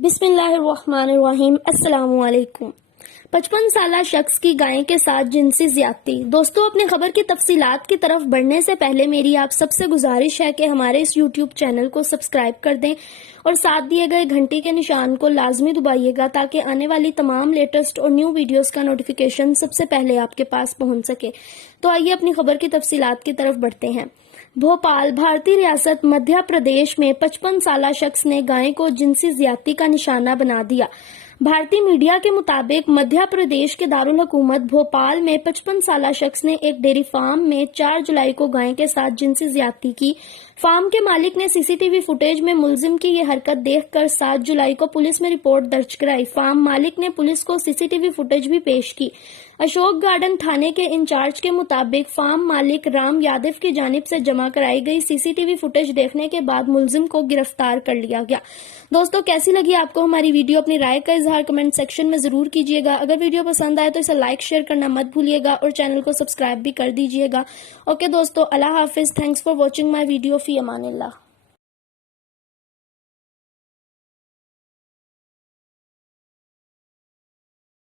بسم اللہ الرحمن الرحیم۔ السلام علیکم۔ 55 سالہ شخص کی گائے کے ساتھ جنسی زیادتی۔ دوستو، اپنی خبر کی تفصیلات کی طرف بڑھنے سے پہلے میری آپ سب سے گزارش ہے کہ ہمارے اس یوٹیوب چینل کو سبسکرائب کر دیں اور ساتھ دیے گئے گھنٹی کے نشان کو لازمی دبائیے گا تاکہ آنے والی تمام لیٹسٹ اور نیو ویڈیوز کا نوٹیفیکیشن سب سے پہلے آپ کے پاس پہنچ سکے۔ تو آئیے اپنی خبر کی تفصیلات کی طرف بڑھتے ہیں۔ بھوپال، بھارتی ریاست مدھیہ پردیش میں 55 سالہ شخص نے گائے کو جنسی زیادتی کا نشانہ بنا دیا۔ بھارتی میڈیا کے مطابق مدھیہ پردیش کے دارالحکومت بھوپال میں 55 سالہ شخص نے ایک ڈیری فارم میں 4 جولائی کو گائے کے ساتھ جنسی زیادتی کی۔ فارم کے مالک نے سی سی ٹی وی فوٹیج میں ملزم کی یہ حرکت دیکھ کر 7 جولائی کو پولیس میں رپورٹ درج کرائی۔ فارم مالک نے پولیس کو سی سی ٹی وی فوٹیج بھی پیش کی۔ اشوک گارڈن تھانے کے انچارج کے مطابق فارم مالک رام یادو کی جانب سے جمع کرائی گئی سی سی ٹی وی فوٹیج دیکھنے کے بعد ملزم کو گرفتار کر لیا گیا۔ دوستو، کیسی لگی آپ کو ہماری ویڈیو؟ اپنی رائے کا اظہار کمنٹ سیکشن میں ضرور کیجیے گا۔ اگر ویڈیو پسند آئے تو اسے لائک شیئر کرنا مت بھولیے گا اور چینل کو سبسکرائب بھی کر دیجیے گا۔ اوکے دوستو، اللہ حافظ۔ Thanks for watching my video. فی امان اللہ۔